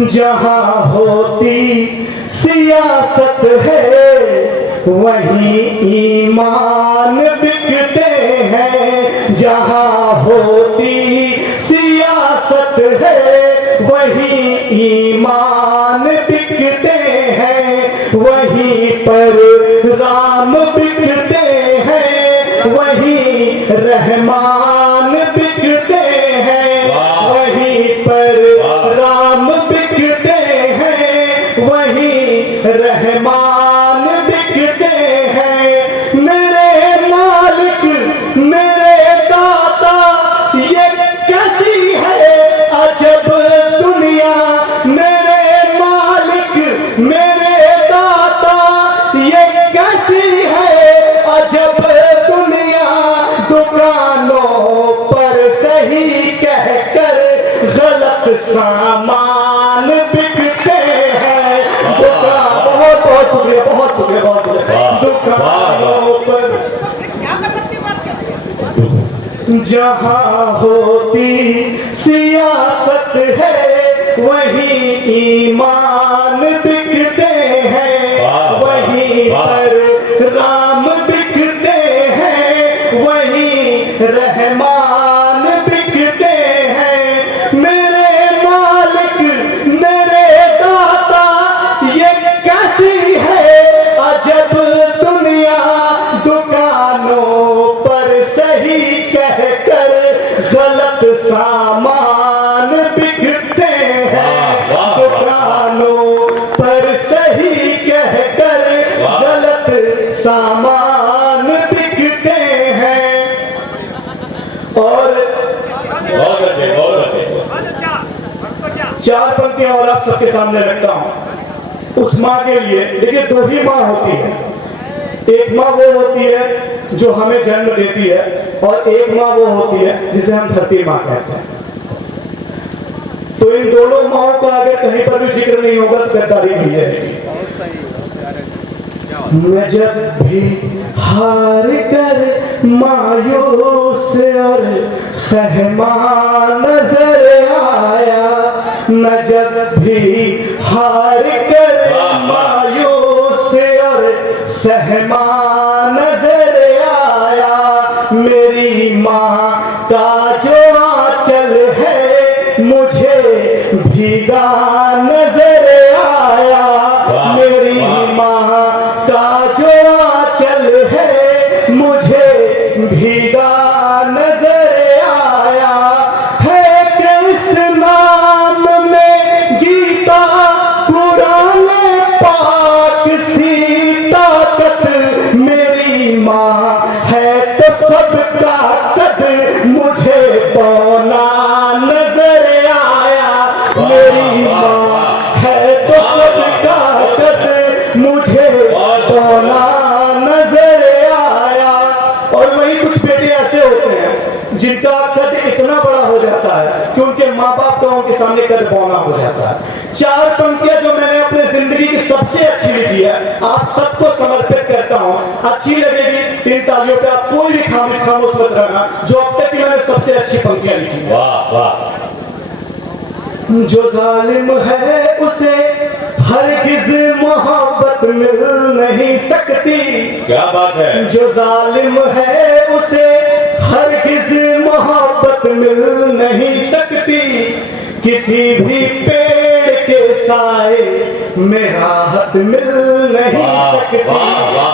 जहाँ होती सियासत है वहीं ईमान बिकते हैं। जहाँ होती सियासत है वहीं ईमान बिकते हैं। वहीं पर राम बिकते हैं, वहीं रहमान बिकते हैं। वहीं पर राम बिकते हैं, वहीं रहमान बिकते हैं। मेरे मालिक मेरे दाता ये कैसी है अजब दुनिया। मेरे मालिक मेरे दाता ये कैसी है अजब दुनिया। दुकानों पर सही कहकर गलत सामान बिकते हैं। बहुत बहुत शुक्रिया, बहुत शुक्रिया, बहुत शुक्रिया। दुकानों पर जहाँ होती सियासत है वहीं ईमान बिकते हैं। वहीं पर राम बिकते हैं, वहीं रहमान बिकते हैं। मेरे मालिक मेरे दाता ये कैसी है अजब दुनिया। दुकानों पर सही कहकर गलत सामान बिकते हैं। दुकानों पर सही कहकर गलत सामान बिकते हैं। और चार पंक्तियां और आप सबके सामने रखता हूं। उस माँ के लिए देखिए, दो ही माँ होती है। एक माँ वो होती है जो हमें जन्म देती है, और एक माँ वो होती है जिसे हम धरती माँ कहते हैं। तो इन दोनों माँओं का अगर कहीं पर भी जिक्र नहीं होगा तो गद्दारी नहीं है। मैं जब भी हार कर मायूस और सहमा नजर आया, मैं जब भी हार कर मायूस और सहमा नजर आया, मेरी माँ का जो आंचल है मुझे भीगा नजर आया। मेरी माँ का जो आंचल है मुझे भीगा नजर आया। है किस नाम में गीता कुरान पाक सी ताकत। मेरी माँ है तो सबका कद मुझे पौना नजर आया। मेरी माँ है तो सबका कद मुझे पौना नजर आया। और वही कुछ बेटे ऐसे होते हैं जिनका कद इतना बड़ा हो जाता है कि उनके माँ बाप का उनके सामने कद पौना हो जाता है। चार पंक्तियां जो मैंने अपने जिंदगी की सबसे अच्छी लिखी है, आप सबको समर्पित करता हूं। अच्छी लगेगी तीन तालियों पे, आप कोई भी खामोश मत रहना। जो अब तक की मैंने सबसे अच्छी पंक्तियां लिखी। वाह वाह। जो जालिम है उसे हरगिज मोहब्बत मिल नहीं सकती। क्या बात है। जो जालिम है उसे हरगिज मोहब्बत मिल नहीं सकती। किसी भी पेड़ के साए में राहत मिल नहीं सकती।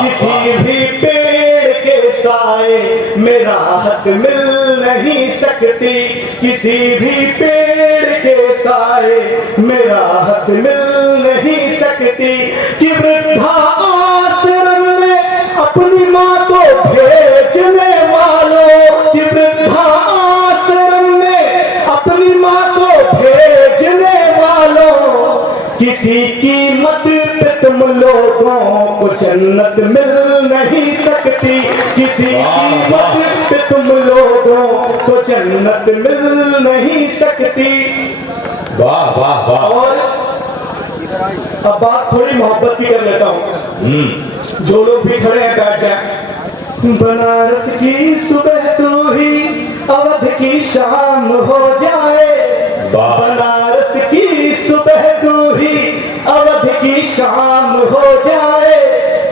किसी भी पेड़ के साए में राहत मिल नहीं सकती। किसी भी पेड़ के साए में राहत मिल नहीं सकती। कि वृद्धा आश्रम में अपनी माँ को भेजने वालों, कि वृद्धा आश्रम में अपनी माँ को भेजने वालों, किसी कीमत पे तुम लोगों को जन्नत मिल नहीं सकती। किसी कीमत पे तुम लोगों को जन्नत मिल नहीं सकती। वाह वाह वाह। और अब बात थोड़ी मोहब्बत की कर लेता हूँ। जो लोग भी खड़े हैं बैठ जाए। बनारस की सुबह तो ही अवध की शाम हो जाए। बनारस की सुबह शाम हो जाए,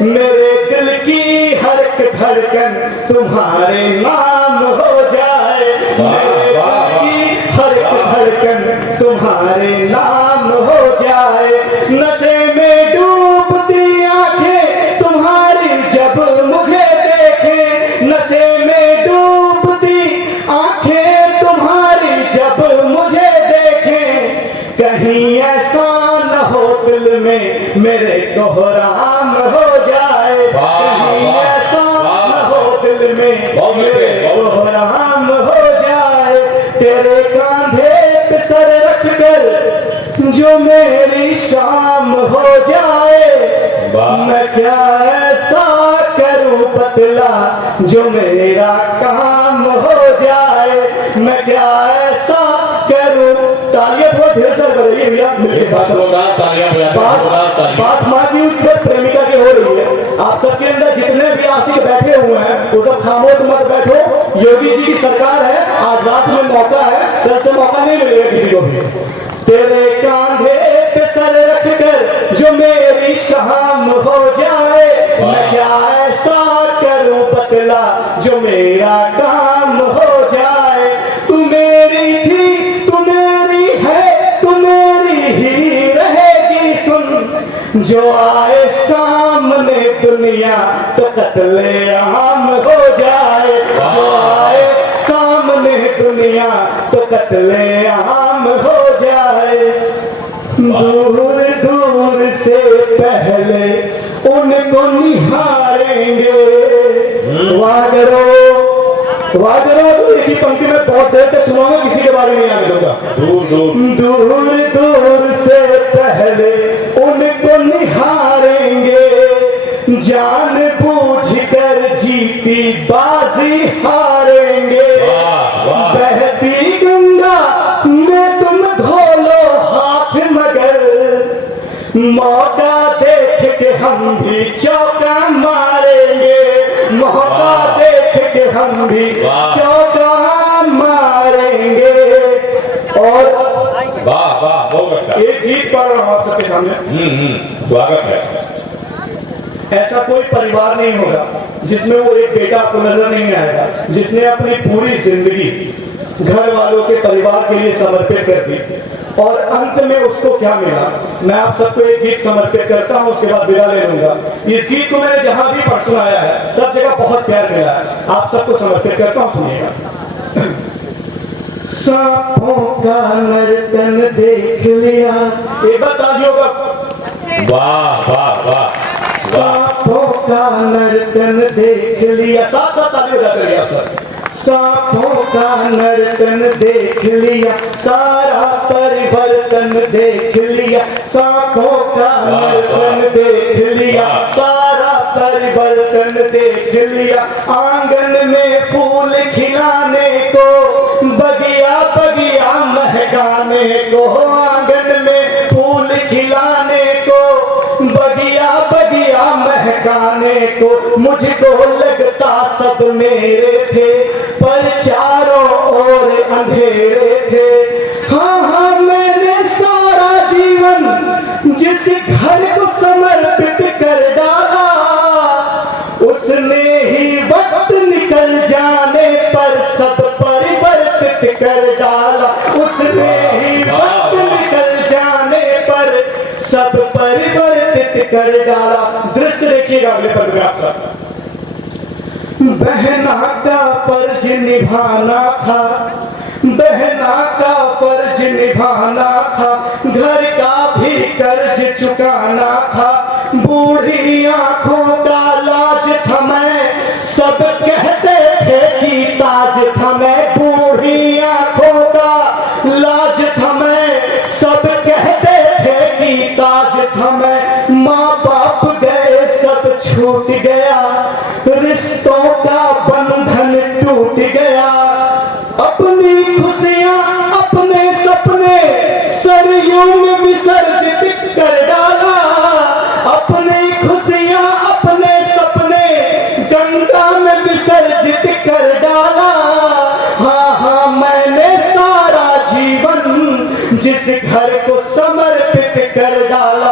मेरे दिल की हर एक धड़कन तुम्हारे नाम हो जाए, मेरे दिल की हर एक धड़कन तुम्हारे नाम हो जाए। नशे में डूबती आंखें तुम्हारी जब मुझे देखें, नशे में डूबती आंखें तुम्हारी जब मुझे देखें, कहीं ऐसा न हो दिल में मेरे कोहराम हो जाए, कहीं ऐसा न हो दिल में मेरे कोहराम हो जाए। तेरे कांधे पे सर रख कर जो मेरी शाम हो जाए, मैं क्या ऐसा करूं बतला जो मेरा काम हो जाए, मैं क्या ऐसा करूं। तालियां थोड़ा ढेर सारी बजाइए भैया मेरे साथ। बात माँ की उस पर प्रेमिका की हो रही है। आप सबके अंदर जितने भी आशिक बैठे हुए हैं वो सब खामोश मत बैठो। योगी जी की सरकार है, आज रात में मौका है, कल से मौका नहीं मिलेगा किसी को भी। तेरे कांधे पे सर रख कर जो मेरी शाम हो जाए, मैं क्या ऐसा करूं बतला जो मेरा काम हो जाए। तू मेरी थी, तू मेरी है, तू मेरी ही रहेगी सुन, जो आए सामने दुनिया तो कत्ले आम हो जाए, जो आए सामने दुनिया तो कत्ले आम हो जाए। दूर दूर से पहले उनको निहारेंगे। वागरो वागरो एक ही पंक्ति में बहुत देर तक सुनाऊंगा, किसी के बारे में नहीं आने दूंगा। दूर दूर से पहले उनको निहारेंगे, जान बूझ कर जीती बाजी हारेंगे। बहती गंगा में तुम धो लो हाथ मगर, मौका देख के हम भी चौका मारेंगे, मौका देख के हम भी चौका मारेंगे। और वाह वाह, बहुत अच्छा। एक गीत पढ़ रहा हूं आप सबके सामने। स्वागत है। ऐसा कोई परिवार नहीं होगा जिसमें वो एक बेटा आपको नजर नहीं आएगा जिसने अपनी पूरी जिंदगी घर वालों के परिवार के लिए समर्पित कर दी, और अंत में उसको क्या मिला। मैं आप सबको एक गीत समर्पित करता हूं, उसके बाद विदा ले लूंगा। इस गीत को मैंने जहां भी पढ़ सुनाया है सब जगह बहुत प्यार मिला है, आप सबको समर्पित करता हूं, सुनिएगा। सांपों का नर्तन देख लिया, एक बार तालियों का। वाह वाह वाह। सांपों का नर्तन देख लिया, साथ साथ ताली बजाते रहिए आप सब। सांपों का नर्तन देख लिया, सारा परिवर्तन देख लिया, सांपों का नर्तन देख लिया, सारा परिवर्तन देख लिया। आंगन में फूल खिलाने को, बगिया बगिया महकाने को, आंगन में फूल खिलाने को, बगिया बगिया महकाने को, मुझको लगता सब मेरे थे पर चारों ओर अंधेरे थे। हाँ हाँ, मैंने सारा जीवन जिस घर को समर्पित कर डाला, उसने ही वक्त निकल जाने पर सब परिवर्तित कर डाला, उसने ही वक्त निकल जाने पर सब परिवर्तित कर डाला। दृश्य देखिएगा अगले पद में आप सब। बहना का फर्ज निभाना था, बहना का फर्ज निभाना था, घर का भी कर्ज चुकाना था, बूढ़ी आंखों का लाज था मैं, सब कहते थे कि ताज था मैं, बूढ़ी आंखों का लाज था मैं, सब कहते थे कि ताज था मैं। माँ बाप गए सब छूट गया, रिश्तों का बंधन टूट गया, अपनी खुशियां अपने सपने सरयू में विसर्जित कर डाला, अपनी खुशियां अपने सपने गंगा में विसर्जित कर डाला। हाँ हाँ, मैंने सारा जीवन जिस घर को समर्पित कर डाला,